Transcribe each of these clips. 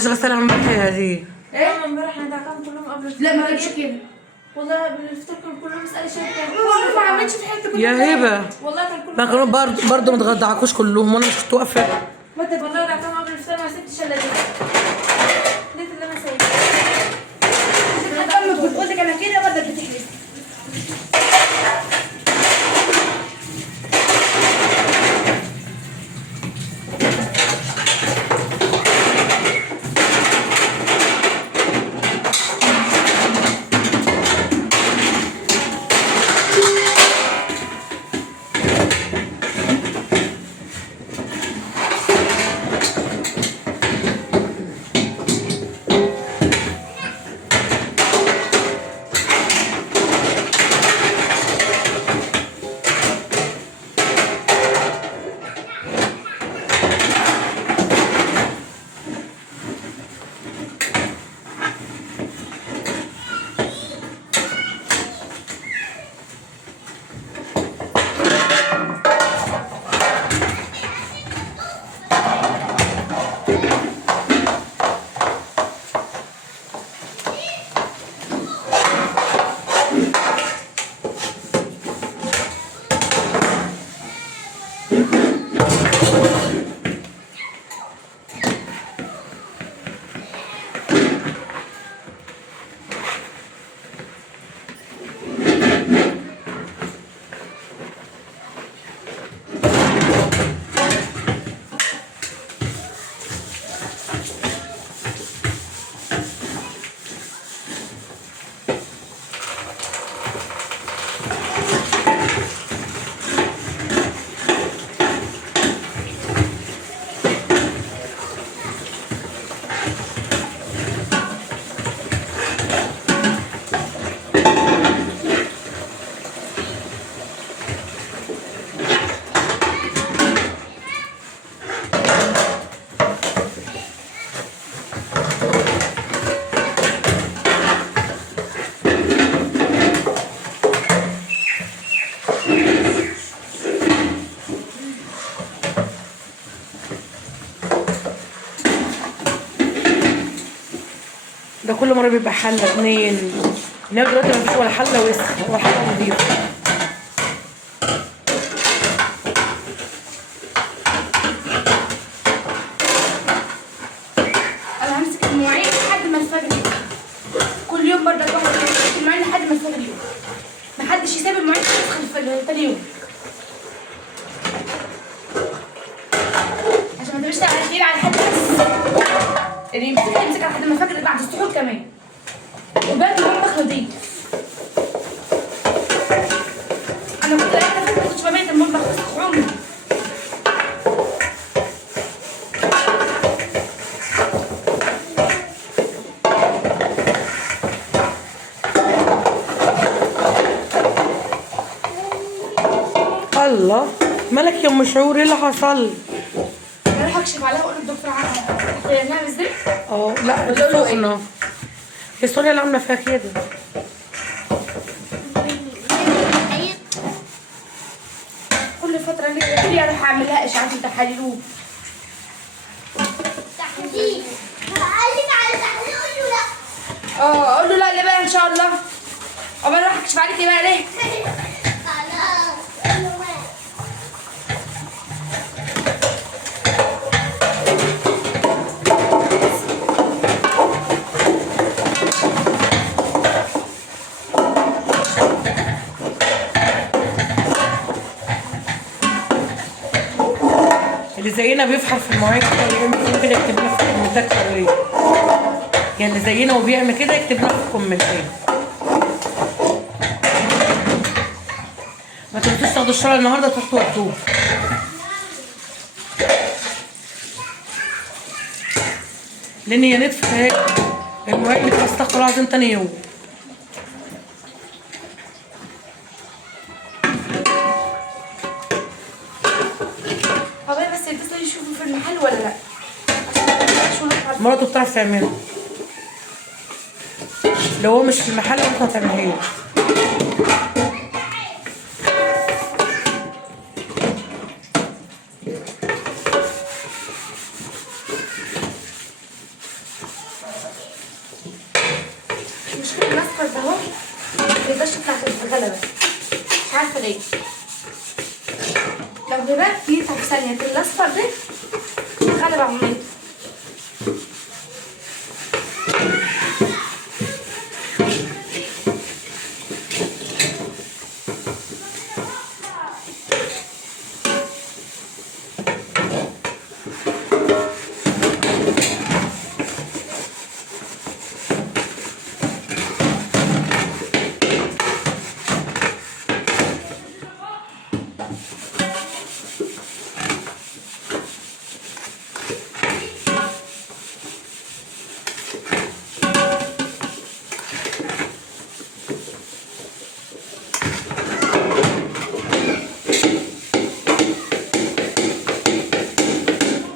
حدش غسلها امبارح يا دي. ايه امبارح احنا دعكهم كلهم قبل لا ما كانش كده والله قبل الفطار كان كلهم مسألة شركة كله ما عملتش في حته كله يا هبه والله كان كله ما كانوا برضه ما تغدعكوش كلهم وانا مش كنت واقفه. والله دعكهم قبل الفطار ما سبتش الا دي اللي انا سايبها امك بتقول لك انا كده بدك بتحلف. ده كل مره بيبقى حله اتنين، انما دلوقتي ما فيش ولا حله وسخ ولا حله نظيفه. انا همسك المواعين لحد ما الفجر يقوم. كل يوم برضه الواحد يمسك المواعين لحد ما الفجر يقوم. محدش يسيب المواعين تدخل تاني يوم عشان ما تبقاش تقيل على حد بس. اللي يمسكها يمسكها لحد ما الفجر بعد السحور كمان. وباقي المطبخ نضيف. انا كنت قاعده في ما كنتش ببيت المطبخ وسخ عمري. الله مالك يا ام شعور ايه اللي حصل؟ اروح اكشف عليها واقول للدكتور عنها انها ازاي؟ لا دي سخنه. هي سوريا اللي عامله فيها كده. كل فتره ليه اروح اعمل لها اشعاعات وتحاليل. تحليل قال لك على تحليل قول له لا. اقول له لا ليه بقى ان شاء الله. عقبال اروح اكشف عليكي بقى ليه؟ خلاص قول له ما. اللي زينا بيفحر في المواعين كده ويعمل كده يكتب لنا في الكومنتات ايه. يعني اللي زينا وبيعمل كده يكتب لنا في الكومنتات. ما تنسوش تاخدوا الشرع النهارده تروحوا توقفوه. لان هي نتفت اهي المواعين بتبقى استغفر الله العظيم تاني يوم. بس يتصلوا يشوفوا في المحل ولا لا؟ مراته بتعرف تعملها. لو هو مش في المحل ممكن تعملها. عارفه ليه. لو جبت يفتح في ثانيه الاصفر ده غلب عمليته.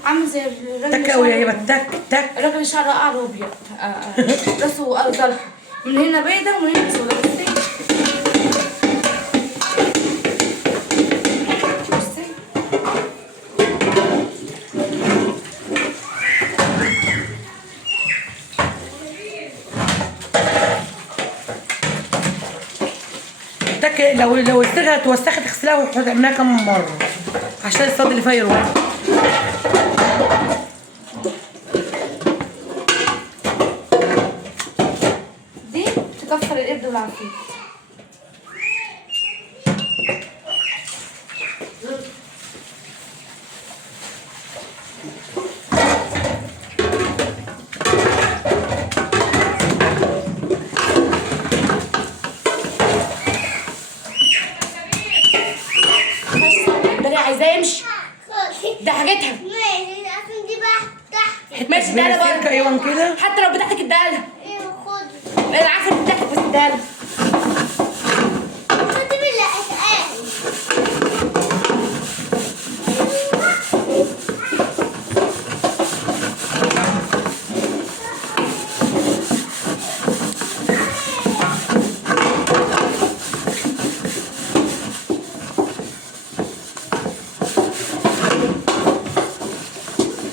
عامل زي الراجل تك قوي يا هبه، تك تك. الراجل اللي شعره قعر ابيض راسه ضلع من هنا بيضه ومن هنا سودا. بصي تك. لو استغلت وسخت اغسلها وحطها كم مره عشان الصدى اللي فيها يروح. دي تكفر القرد والعفريت. ده عايزاه يمشي، ده حاجتها. ماشي عشان دي بقى تحت. ماشي اديها لها سلكة ايوه برضه، كده. حتى لو بتاعتك اديها لها. ايوه خد. انا عارفه ان بتاعتك بس اديها لها. خد بالله اتقال.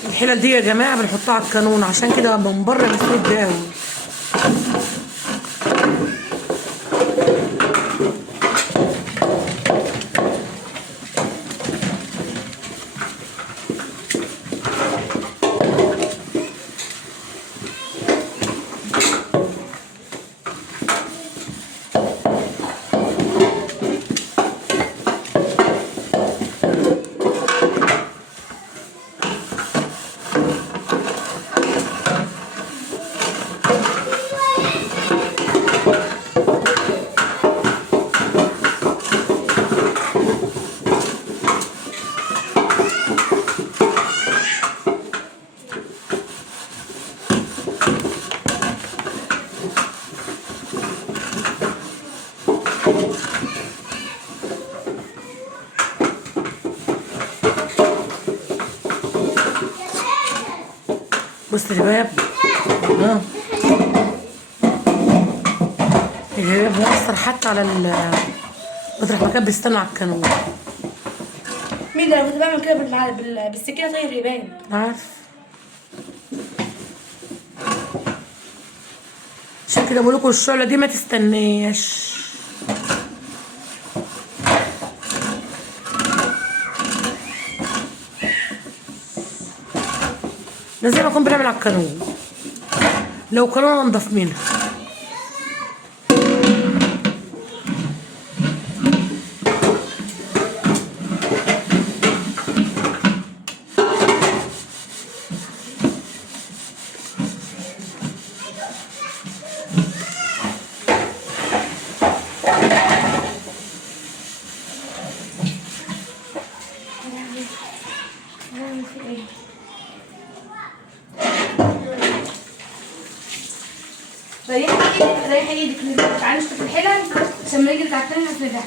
الحلل دي يا جماعه بنحطها على الكانون، عشان كده من بره بيسود قوي. بص الهباب، الهباب مؤثر حتى على مطرح ما كان بيستنى على الكانون. مين ده؟ انا كنت بعمل كده بالسكينه طير هبان. عارف، عشان كده بقول لكم الشعله دي ما تستناش. ده زي ما كنا بنعمل على الكانون، لو كانون انضف منها. ريحي ايدك، تعالي نشوف الحلل عشان ما نيجي نتعكرين هتنضحك.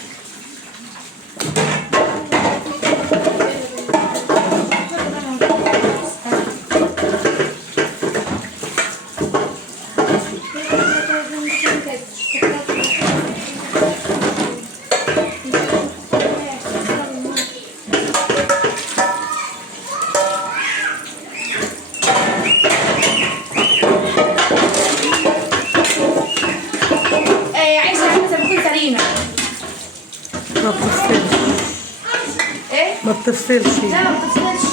بتفصلش. ايه؟ ما بتفصلش. لا ما بتفصلش.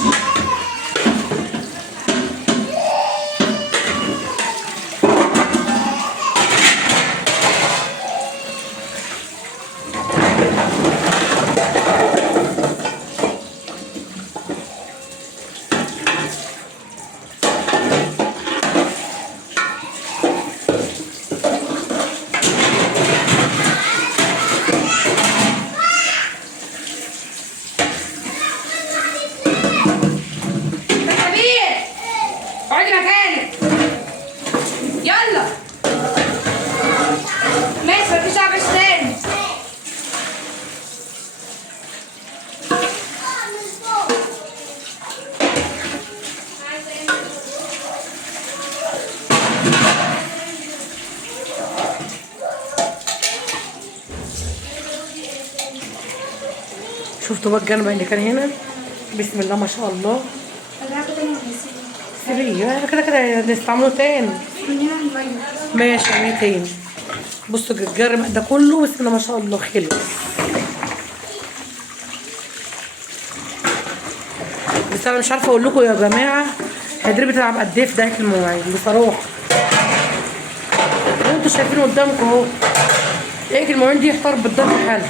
اقعدي مكانك. يلا. ماشي مفيش دعوة بس تاني. شفتوا بقى الجنب اللي كان هنا؟ بسم الله ما شاء الله. سرية كده كده نستعمله تاني. ماشي يعني تاني. بصوا الجرم ده كله بسم الله ما شاء الله خلص. بس انا مش عارفه اقول لكم يا جماعه هدري بتلعب قد ايه في دايره المواعين بصراحه. انتوا شايفين قدامكم اهو. ايه المواعين دي يحتار بالضبط حالها.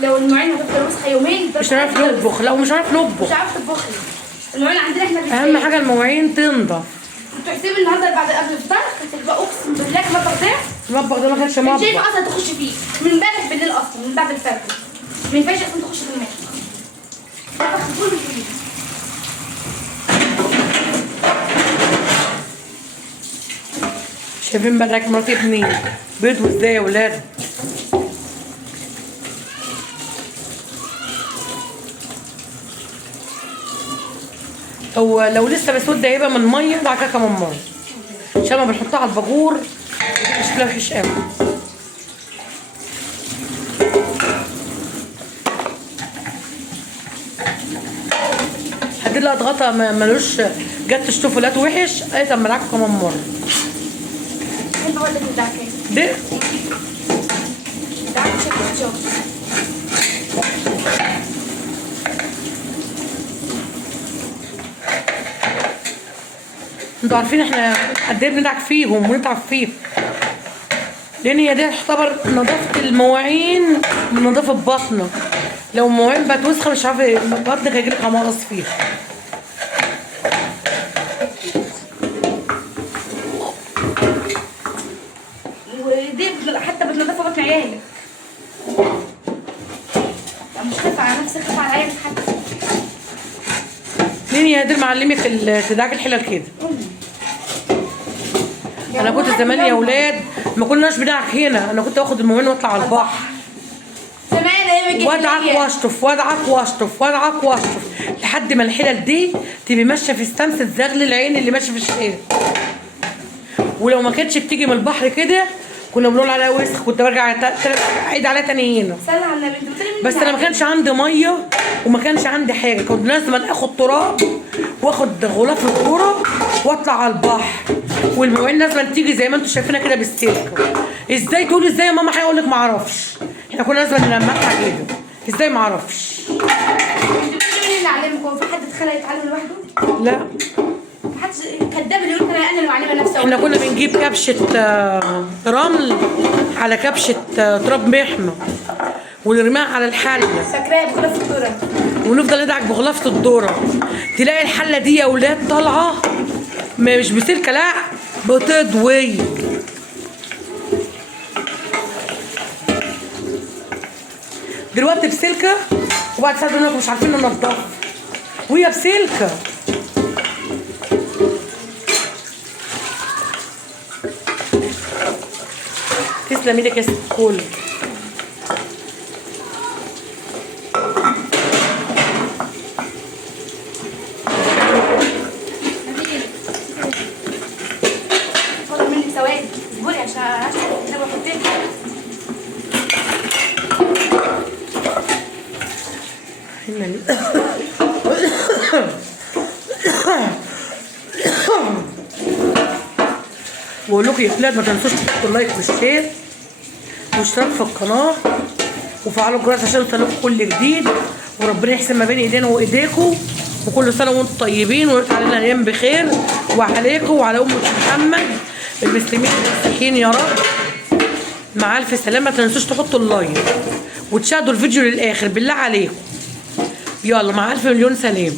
لو المواعين هتفضل وسخه يومين مش هنعرف نطبخ. لا ومش هنعرف نطبخ. مش عارفه تطبخي. المواعين عندنا احنا بالليل. اهم حاجه المواعين تنضف. انتوا احسبوا النهارده بعد قبل الفطار كنت بقى اقسم بالله المطبخ ده المطبخ ده ما كانش مش مطبخ. شايفه اصلا تخش فيه من امبارح بالليل اصلا من بعد الفجر ما ينفعش اصلا تخش في المطبخ. المطبخ كله فيه. شايفين بقى مرات ابني بيض ازاي يا ولاد. هو لو لسه بسود ده هيبقى من ميه بعد كده كمان مره عشان ما بنحطها على الباجور بيبقى شكلها وحش قوي. هدي اضغطها ملوش جت تشوفه لقيته وحش قالت اما العبه كمان مره. انت بقول لك ده كده ده شكل شوف. انتوا عارفين احنا قد ايه بندعك فيهم ونتعب فيهم لان هي دي تعتبر نظافه المواعين من نظافه بطنك. لو المواعين بقت وسخه مش عارفه بطنك هيجيلك عمارص فيها. ودي حتى بتنضفها بطن عيالك. مش خايفه على نفسك خايفه على عيالك حتى. مين يا دي معلمك تدعك الحلل كده؟ انا كنت زمان يا اولاد ما كناش بندعك هنا. انا كنت اخد المواعين واطلع على البحر زمان ايام الجاهليه وادعك واشطف وادعك واشطف وادعك واشطف لحد ما الحلل دي تبقى ماشيه في استمسة زغل العين اللي ماشيه في الشارع. ولو ما كانتش بتيجي من البحر كده كنا بنقول عليها وسخ. كنت برجع اعيد عليها تاني هنا. صلي على النبي. انت بتقولي بس انا ما كانش عندي ميه وما كانش عندي حاجه. كنت لازم اخد تراب واخد غلاف الكوره واطلع على البحر. والمواعين لازم تيجي زي ما انتم شايفينها كده بالسلك. ازاي تقولي ازاي يا ماما؟ هيقول لك ما اعرفش. احنا كنا لازم نلمعها كده. ازاي ما اعرفش؟ انت بتقولي مين اللي علمكم؟ هو في حد اتخلق يتعلم لوحده؟ لا محدش كداب اللي يقول انا اللي معلمه نفسي. احنا كنا بنجيب كبشه رمل على كبشه تراب محمى ونرميها على الحله. فاكراها بغلاف الذره. ونفضل ندعك بغلافه الذره. تلاقي الحله دي يا اولاد طالعه مش بسلكه لا بتضوي. دلوقتي بسلكه وبعد ساعه انكم مش عارفين ننضفها وهي بسلكه. تسلم ايدك يا ست الكل. فاضل منك ثواني اصبري عشان انا بحطك. بقول لكم يا اولاد ما تنسوش تحطوا اللايك والشير واشتراك في القناه وفعلوا الجرس عشان يوصلكم كل جديد، وربنا يحسن ما بين ايدينا وايديكم، وكل سنه وانتم طيبين، ويرجع علينا الايام بخير، وعليكم وعلى امه محمد المسلمين المسيحيين يا رب. مع الف سلامه. ما تنسوش تحطوا اللايك وتشاهدوا الفيديو للاخر بالله عليكم. يلا مع الف مليون سلام.